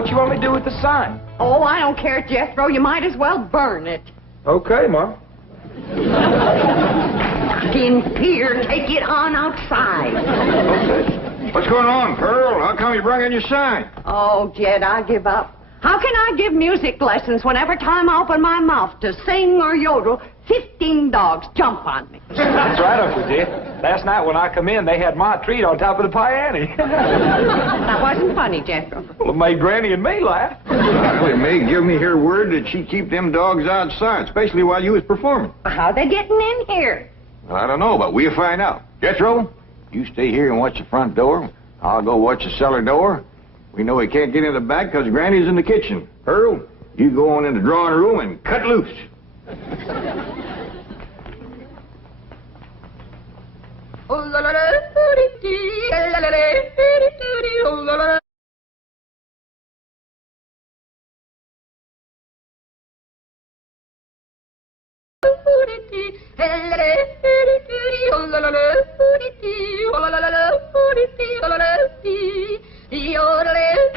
what you want me to do with the sign? Oh, I don't care, Jethro. You might as well burn it. Okay, Ma. In here, take it on outside. Okay. What's going on, Pearl? How come you brought in your sign? Oh, Jed, I give up. How can I give music lessons when every time I open my mouth to sing or yodel, 15 dogs jump on me? That's right, Uncle Jed. Last night when I come in, they had my treat on top of the piano. That wasn't funny, Jethro. Well, it made Granny and me laugh. Well, it may give me her word that she'd keep them dogs outside, especially while you was performing. How they getting in here? Well, I don't know, but we'll find out. Jethro, you stay here and watch the front door. I'll go watch the cellar door. We know he can't get in the back because Granny's in the kitchen. Pearl, you go on in the drawing room and cut loose.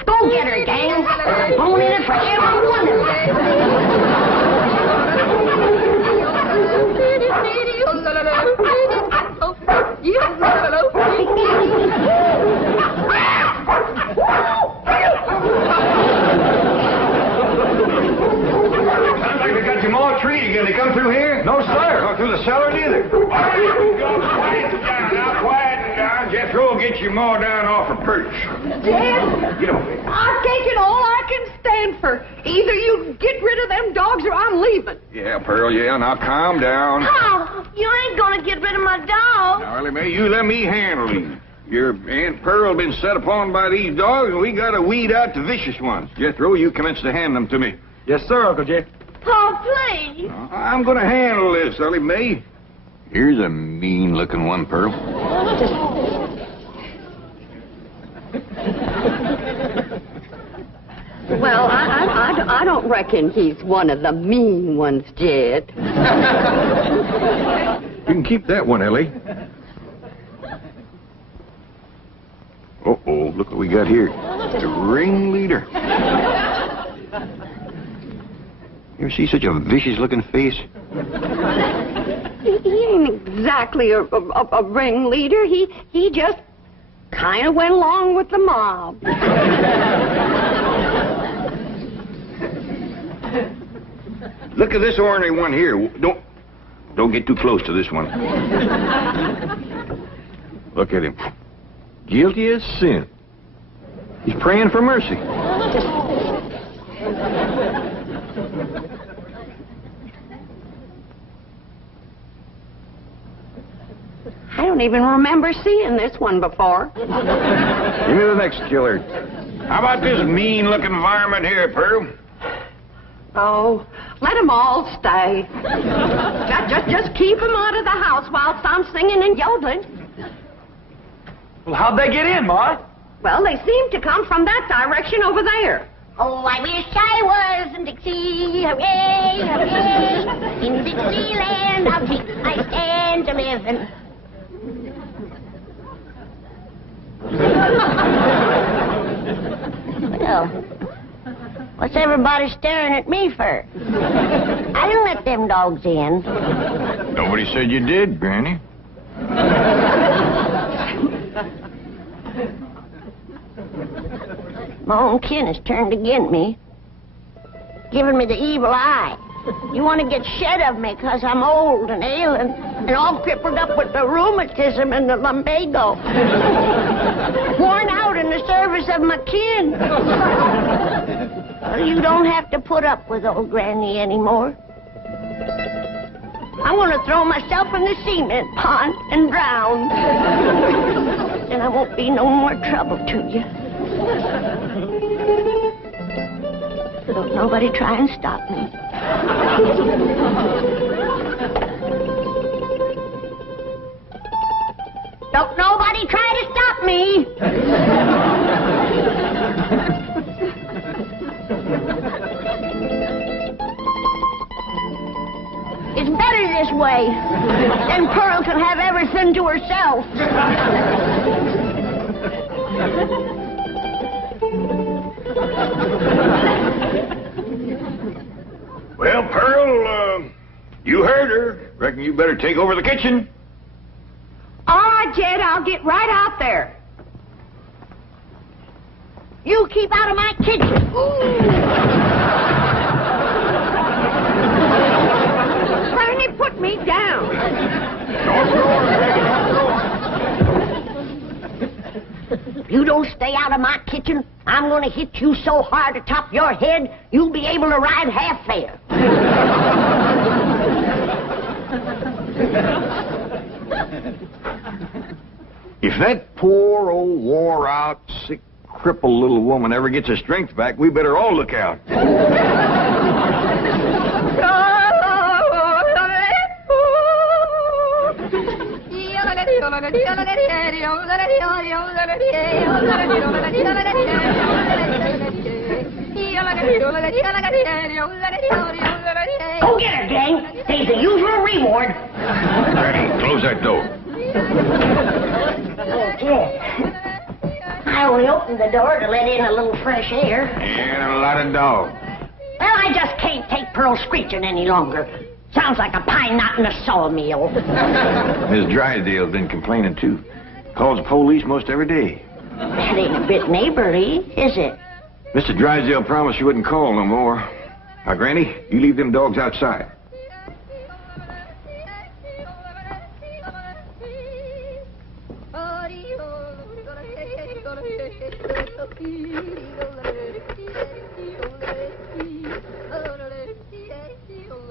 Go get her, gang. I'm going in it for every one of Sounds like they got your more treat again. They come through here? No, sir. Not through the cellar, neither. Quiet down, now, quiet down. Jethro will get you more down off her perch. Jed, Get over there. I've taken all I can stand for. Either you get rid of them dogs or I'm leaving. Yeah, Pearl, yeah. Now, calm down. Oh, you ain't gonna get rid of my dog. Now, Ellie Mae, you let me handle these. Your Aunt Pearl been set upon by these dogs, and we gotta weed out the vicious ones. Jethro, you commence to hand them to me. Yes, sir, Uncle Jed. Pa, please. I'm gonna handle this, Ellie Mae. Here's a mean-looking one, Pearl. Well, I don't reckon he's one of the mean ones, Jed. You can keep that one, Ellie. Uh-oh, look what we got here. The ringleader. You ever see such a vicious-looking face? He ain't exactly a ringleader. He just kind of went along with the mob. Look at this ornery one here. Don't get too close to this one. Look at him. Guilty as sin. He's praying for mercy. I don't even remember seeing this one before. Give me the next killer. How about this mean-looking varmint here, Pearl? Oh, let them all stay. Just keep them out of the house whilst I'm singing and yodeling. Well, how'd they get in, Ma? Well, they seem to come from that direction over there. Oh, I wish I was in Dixie, hooray, hooray. In Dixieland, I'll take my stand to living. Well, what's everybody staring at me for? I didn't let them dogs in. Nobody said you did, Granny. My own kin has turned against me, giving me the evil eye. You want to get shed of me because I'm old and ailing and all crippled up with the rheumatism and the lumbago. Worn out in the service of my kin. Well, you don't have to put up with old Granny anymore. I'm going to throw myself in the cement pond and drown. Then I won't be no more trouble to you. Don't nobody try and stop me. Don't nobody try to stop me. It's better this way. Then Pearl can have everything to herself. Well, Pearl, you heard her. Reckon you better take over the kitchen. All right, Jed, I'll get right out there. You keep out of my kitchen. Bernie, put me down. If you don't stay out of my kitchen, I'm going to hit you so hard atop your head, you'll be able to ride half fare. If that poor old wore-out, sick, crippled little woman ever gets her strength back, we better all look out. Go get her, gang. There's the usual reward. Granny, close that door. Okay. I only opened the door to let in a little fresh air. And a lot of dogs. Well, I just can't take Pearl screeching any longer. Sounds like a pine knot in a sawmill. Miss Drysdale's been complaining, too. Calls the police most every day. That ain't a bit neighborly, is it? Mr. Drysdale promised she wouldn't call no more. Now, Granny, you leave them dogs outside.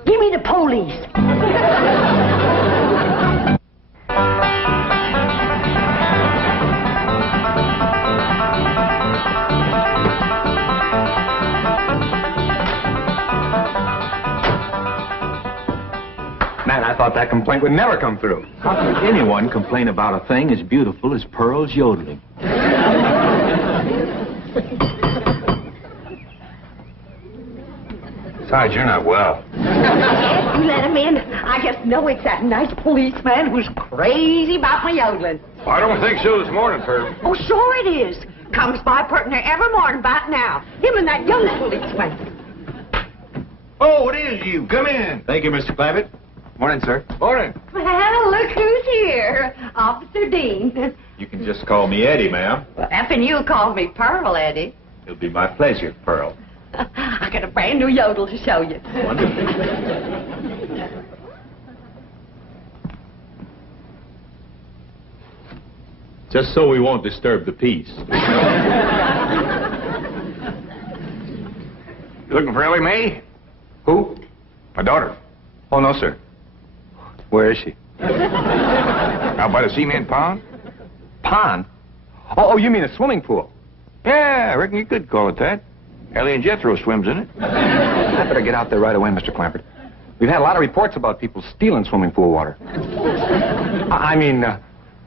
Give me the police. Man, I thought that complaint would never come through. How could anyone complain about a thing as beautiful as Pearl's yodeling? Besides, you're not well. You let him in. I just know it's that nice policeman who's crazy about my yodeling. I don't think so this morning, Pearl. Oh, sure it is. Comes by pert near every morning about now. Him and that young policeman. Oh, it is you. Come in. Thank you, Mr. Clampett. Morning, sir. Morning. Well, look who's here. Officer Dean. You can just call me Eddie, ma'am. Well, effing you called me Pearl, Eddie. It'll be my pleasure, Pearl. I got a brand new yodel to show you. Wonderful. Just so we won't disturb the peace. You looking for Ellie Mae? Who? My daughter. Oh, no, sir. Where is she? Out by the cement pond? Pond? Oh, you mean a swimming pool? Yeah, I reckon you could call it that. Ellie and Jethro swims in it. I better get out there right away, Mr. Clampett. We've had a lot of reports about people stealing swimming pool water. I mean,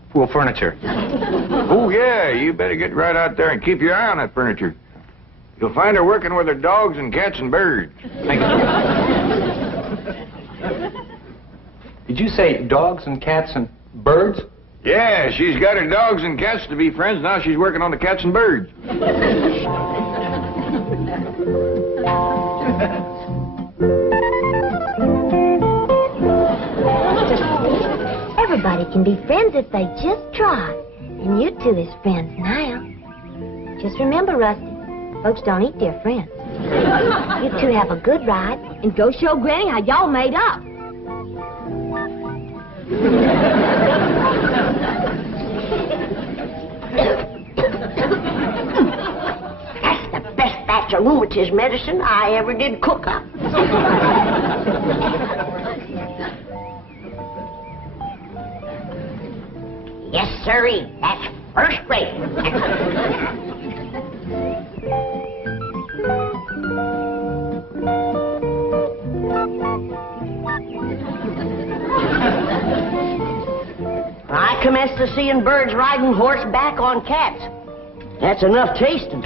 pool furniture. Oh, yeah, you better get right out there and keep your eye on that furniture. You'll find her working with her dogs and cats and birds. Thank you. Did you say dogs and cats and birds? Yeah, she's got her dogs and cats to be friends. Now she's working on the cats and birds. Everybody can be friends if they just try. And you two is friends now. Just remember, Rusty, folks don't eat their friends. You two have a good ride and go show Granny how y'all made up. That's the best batch of rheumatism medicine I ever did cook up. Yes, sirree. That's first rate. I commenced to seeing birds riding horseback on cats. That's enough tasting.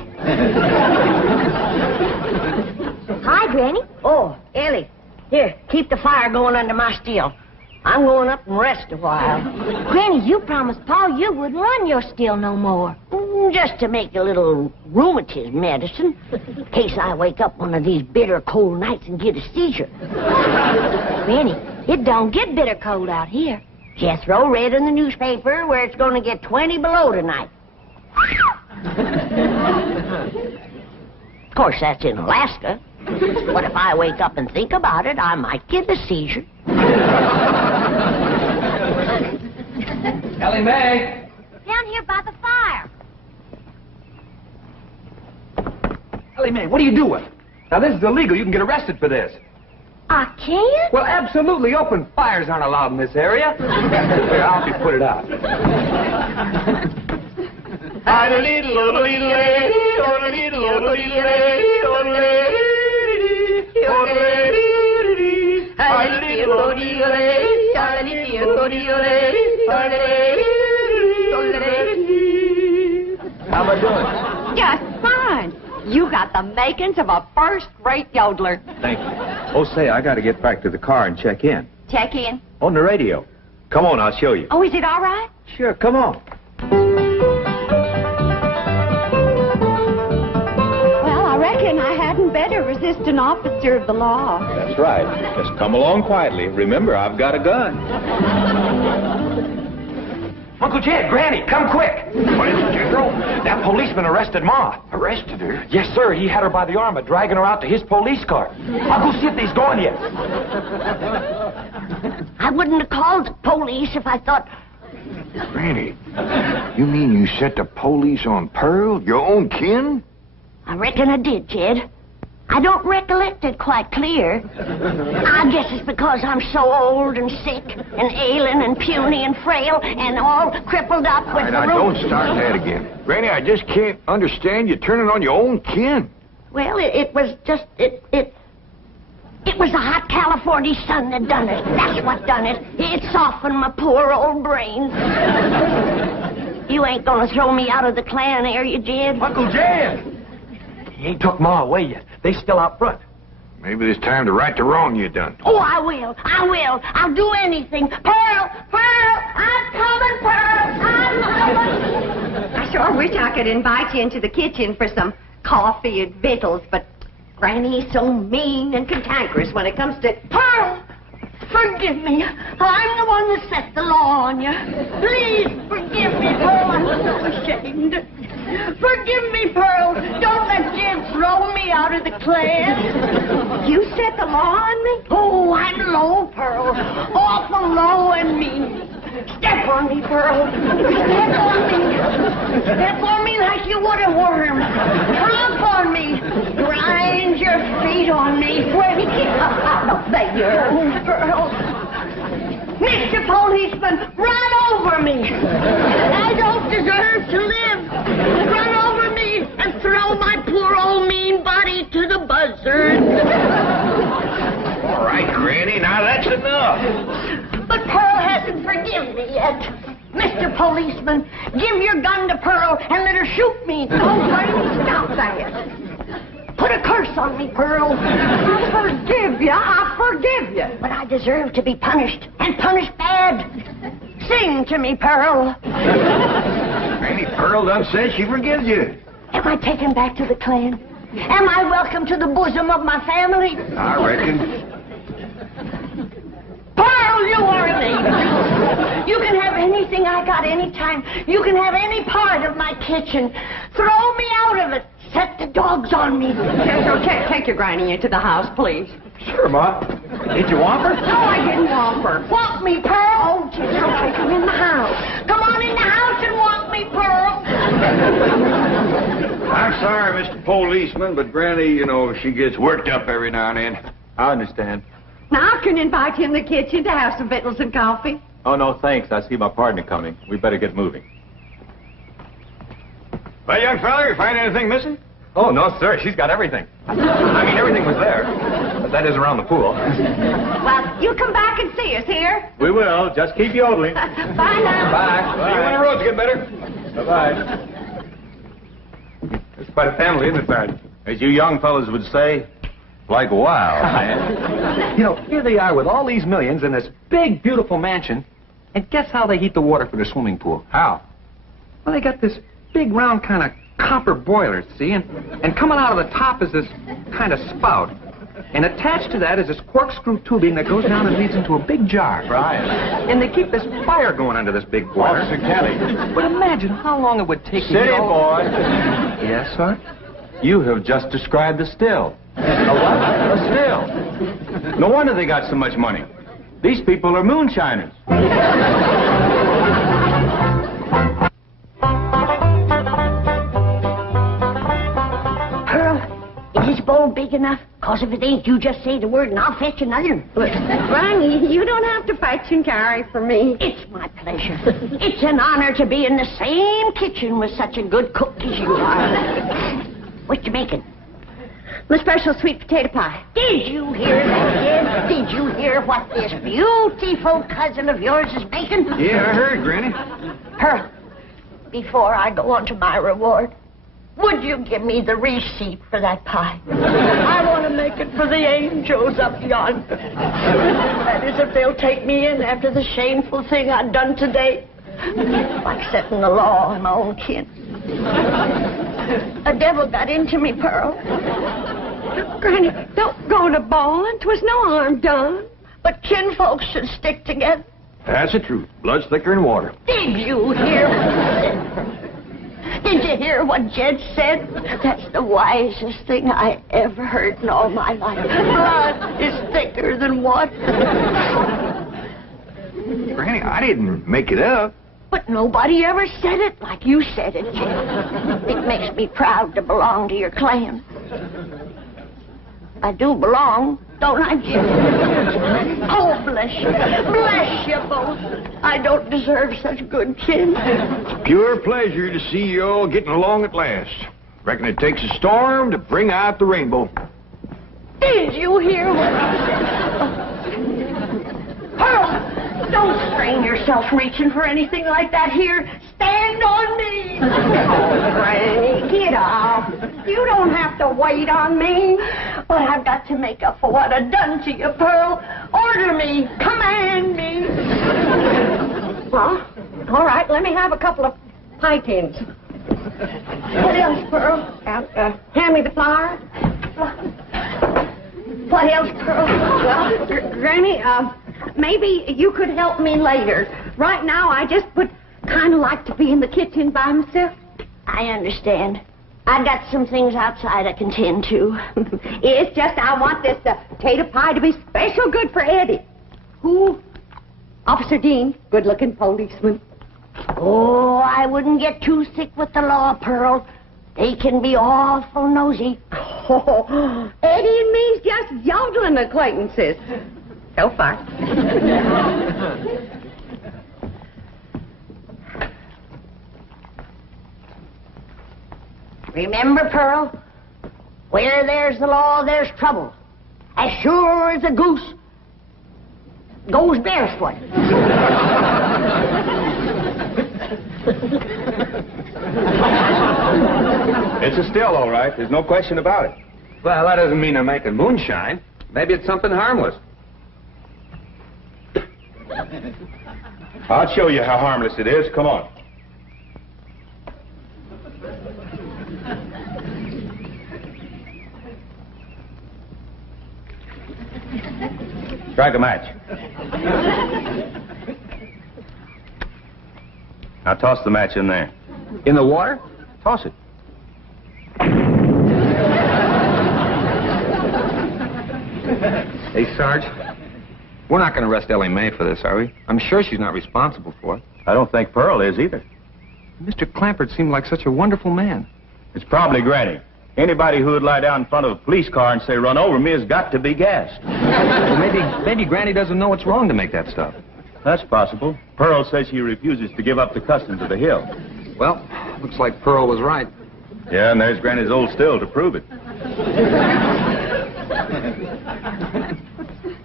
Hi, Granny. Oh, Ellie, here, keep the fire going under my steel. I'm going up and rest a while. Granny, you promised Pa you wouldn't run your still no more. Just to make a little rheumatism medicine, in case I wake up one of these bitter cold nights and get a seizure. Granny, it don't get bitter cold out here. Jethro read in the newspaper where it's going to get 20 below tonight. Of course, that's in Alaska. But if I wake up and think about it, I might get a seizure. Ellie Mae! Down here by the fire. Ellie Mae, what are you doing? Now, this is illegal. You can get arrested for this. I can't? Well, absolutely. Open fires aren't allowed in this area. Here, I'll help you put it out. How am I doing? Just fine. You got the makings of a first-rate yodeler. Thank you. Oh, say, I got to get back to the car and check in. Check in. On the radio. Come on, I'll show you. Oh, is it all right? Sure, come on. Well, I reckon I hadn't better resist an officer of the law. That's right. Just come along quietly. Remember, I've got a gun. Uncle Jed, Granny, come quick. What is it, Jethro? That policeman arrested Ma. Arrested her? Yes, sir. He had her by the arm and dragging her out to his police car. I'll go see if he's gone yet. I wouldn't have called the police if I thought... Granny, you mean you set the police on Pearl, your own kin? I reckon I did, Jed. I don't recollect it quite clear. I guess it's because I'm so old and sick and ailing and puny and frail and all crippled up with All right, now, don't start that again. Granny, I just can't understand you turning on your own kin. Well, it was just... It was the hot California sun that done it. That's what done it. It softened my poor old brain. You ain't gonna throw me out of the clan, are you, Jed? Uncle Jed! He ain't took Ma away yet. They still out front. Maybe it's time to right the wrong you done. Oh, I will. I'll do anything. Pearl! I'm coming, Pearl! I'm coming! I sure wish I could invite you into the kitchen for some coffee and victuals, but Granny's so mean and cantankerous when it comes to... Pearl! Forgive me. I'm the one that set the law on you. Please forgive me, Pearl. I'm so ashamed. Forgive me, Pearl. Don't let Jed throw me out of the clan. You set the law on me? Oh, I'm low, Pearl. Awful low and mean. Step on me, Pearl. Step on me. Step on me like you would a worm. Tromp on me. Grind your feet on me. There. Pearl. Mr. Policeman, run over me. I don't deserve to live. Run over me and throw my poor old mean body to the buzzard. All right, Granny, now that's enough. But Pearl hasn't forgiven me yet. Mr. Policeman, give your gun to Pearl and let her shoot me. Oh, Granny, stop that. Put a curse on me, Pearl. I forgive you. But I deserve to be punished, and punished bad. Sing to me, Pearl. Granny, Pearl done said she forgives you. Am I taken back to the clan? Am I welcome to the bosom of my family? I reckon. Pearl, you are an angel. You can have anything I got anytime. You can have any part of my kitchen. Throw me out of it. Set the dogs on me. Take your Granny into the house, please. Sure, Ma. Did you want her? No, I didn't want her. Walk me, Pearl. Oh, okay, come in the house. Come on in the house and walk me, Pearl. I'm sorry, Mr. Policeman, but Granny, you know, she gets worked up every now and then. I understand. Now I can invite you in the kitchen to have some victuals and coffee. Oh, no, thanks. I see my partner coming. We better get moving. Well, young fella, you find anything missing? Oh, no, sir. She's got everything. I mean, everything was there. But that is around the pool. Well, you come back and see us here. We will. Just keep yodeling. Bye now. Bye. See you when the roads get better. Bye-bye. It's quite a family, isn't it, Barrett? As you young fellas would say, Like wow, man. You know, here they are with all these millions in this big, beautiful mansion. And guess how they heat the water for their swimming pool? How? Well, they got this big, round kind of copper boiler, see? And coming out of the top is this kind of spout. And attached to that is this corkscrew tubing that goes down and leads into a big jar. Right. And they keep this fire going under this big boiler. Officer Kelly. But imagine how long it would take to City get all... boy. Yes, sir? You have just described the still. A what? A still. No wonder they got so much money. These people are moonshiners. Is this bowl big enough? Cause if it ain't, you just say the word and I'll fetch another. Granny, you don't have to fetch and carry for me. It's my pleasure. It's an honor to be in the same kitchen with such a good cook as you are. What you making? My special sweet potato pie. Did you hear that, kid? Did you hear what this beautiful cousin of yours is making? Yeah, I heard, Granny. Pearl, before I go on to my reward, would you give me the receipt for that pie? I want to make it for the angels up yonder. That is, if they'll take me in after the shameful thing I've done today. Like setting the law on my own kin. A devil got into me, Pearl. Granny, don't go to bawling. 'Twas no harm done. But kinfolks should stick together. That's the truth. Blood's thicker than water. Did you hear what he said? Did you hear what Jed said? That's the wisest thing I ever heard in all my life. Blood is thicker than water. Granny, I didn't make it up. But nobody ever said it like you said it, Jed. It makes me proud to belong to your clan. I do belong, don't I, Jed? Oh, bless you. Bless you both. I don't deserve such good kin. Pure pleasure to see you all getting along at last. Reckon it takes a storm to bring out the rainbow. Did you hear what I said? Pearl! Don't strain yourself reaching for anything like that here. Stand on me. Oh, Granny, get up. You don't have to wait on me. But I've got to make up for what I've done to you, Pearl. Order me. Command me. Well, all right, let me have a couple of pie tins. What else, Pearl? Hand me the flour. What else, Pearl? Well, Granny, maybe you could help me later. Right now, I just would kind of like to be in the kitchen by myself. I understand. I've got some things outside I can tend to. It's just I want this potato pie to be special good for Eddie. Who? Officer Dean, good-looking policeman. Oh, I wouldn't get too thick with the law, Pearl. They can be awful nosy. Oh, Eddie and me's just yodeling acquaintances. So far. Remember, Pearl, where there's the law, there's trouble. As sure as a goose goes barefoot. It's a still, all right. There's no question about it. Well, that doesn't mean they're making moonshine. Maybe it's something harmless. I'll show you how harmless it is. Come on. Strike a match. Now toss the match in there. In the water? Toss it. Hey, Sarge, we're not going to arrest Ellie Mae for this, are we? I'm sure she's not responsible for it. I don't think Pearl is either. Mr. Clampert seemed like such a wonderful man. It's probably Granny. Anybody who would lie down in front of a police car and say, "Run over me," has got to be gassed. Well, maybe Granny doesn't know it's wrong to make that stuff. That's possible. Pearl says she refuses to give up the customs of the hill. Well, looks like Pearl was right. Yeah, and there's Granny's old still to prove it.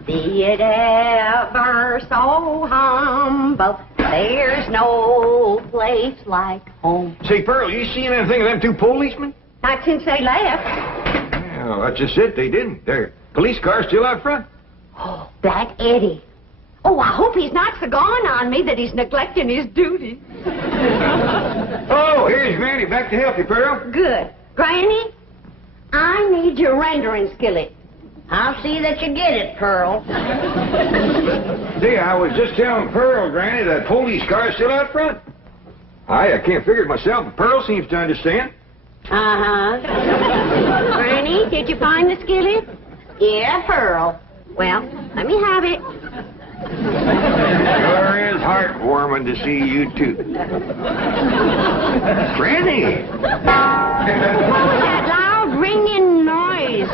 Be it ever so humble, there's no place like home. Say, Pearl, you seen anything of them two policemen? Not since they left. Yeah, Well, that's just it. They didn't. Their police car's still out front. Oh, Black Eddie. Oh, I hope he's not so gone on me that he's neglecting his duty. Oh, here's Granny. Back to help you, Pearl. Good. Granny, I need your rendering skillet. I'll see that you get it, Pearl. See, I was just telling Pearl, Granny, that police car's still out front. I can't figure it myself, but Pearl seems to understand. Uh-huh. Granny, did you find the skillet? Yeah, Pearl. Well, let me have it. Sure is heartwarming to see you, too. Granny! What was that loud ringing noise?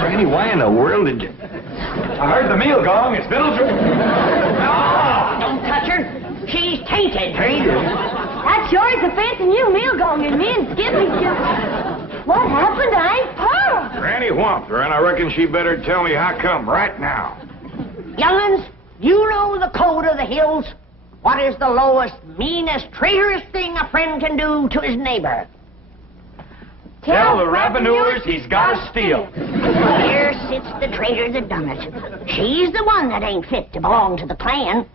Granny, why in the world did you... I heard the meal gong. It's Fiddledrum. Don't touch her. She's tainted. Tainted? That sure is a fancy new meal going in me and Skippy just... What happened? I ain't Pearl. Granny whomped her, and I reckon she better tell me how come right now. Young'uns, you know the code of the hills. What is the lowest, meanest, traitorous thing a friend can do to his neighbor? Tell the revenuers he's got to steal. Here sits the traitor that done it. She's the one that ain't fit to belong to the clan.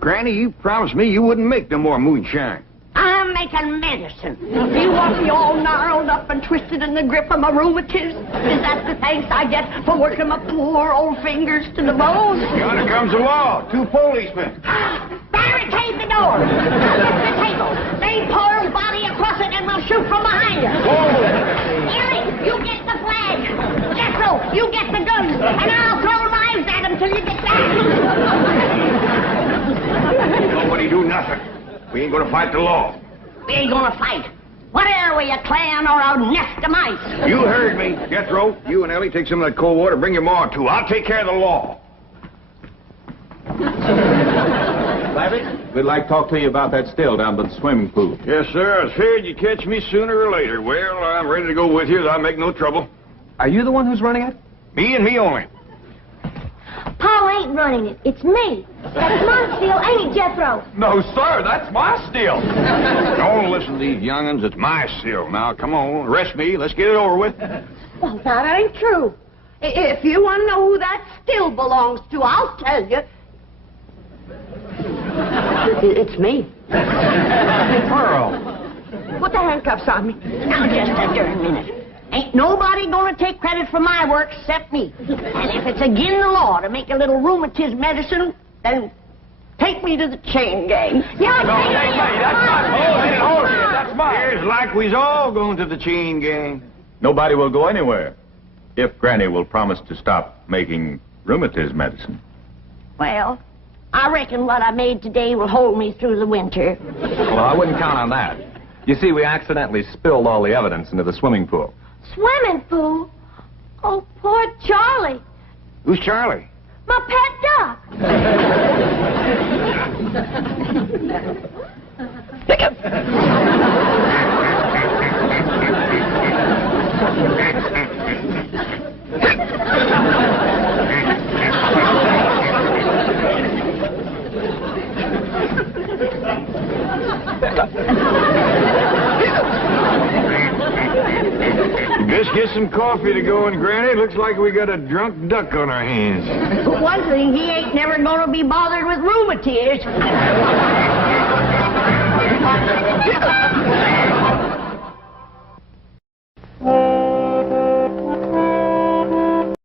Granny, you promised me you wouldn't make no more moonshine. I'm making medicine. You want me all gnarled up and twisted in the grip of my rheumatism? Is that the thanks I get for working my poor old fingers to the bone? Yonder comes the law. 2 policemen. Barricade the door. Get the table. Lay Pearl's body across it and we'll shoot from behind her. Ellie, you get the flag. Jethro, you get the guns. And I'll throw knives at them till you get back. Nobody do nothing. We ain't gonna fight the law. We ain't gonna fight. What are we, a clan or a nest of mice? You heard me. Jethro, you and Ellie take some of that cold water. Bring your ma, too. I'll take care of the law. Babbitt, we'd like to talk to you about that still down by the swimming pool. Yes, sir. I was feared you'd catch me sooner or later. Well, I'm ready to go with you. I'll make no trouble. Are you the one who's running it? Me and me only. Paul ain't running it. It's me. That's my steal, ain't it, Jethro? No, sir, that's my still. Don't listen to these young'uns. It's my seal. Now, come on. Arrest me. Let's get it over with. Well, that ain't true. If you want to know who that still belongs to, I'll tell you. It's me. Pearl. Put the handcuffs on me. Now, just a darn minute. Ain't nobody gonna take credit for my work except me. And if it's against the law to make a little rheumatism medicine, then take me to the chain gang. No, that's mine. That's mine. Here's like we's all going to the chain gang. Nobody will go anywhere if Granny will promise to stop making rheumatism medicine. Well, I reckon what I made today will hold me through the winter. Well, I wouldn't count on that. You see, we accidentally spilled all the evidence into the swimming pool. Swimming pool? Oh, poor Charlie. Who's Charlie? My pet duck. Just get some coffee to go in, Granny. Looks like we got a drunk duck on our hands. For one thing, he ain't never gonna be bothered with rheumatiz.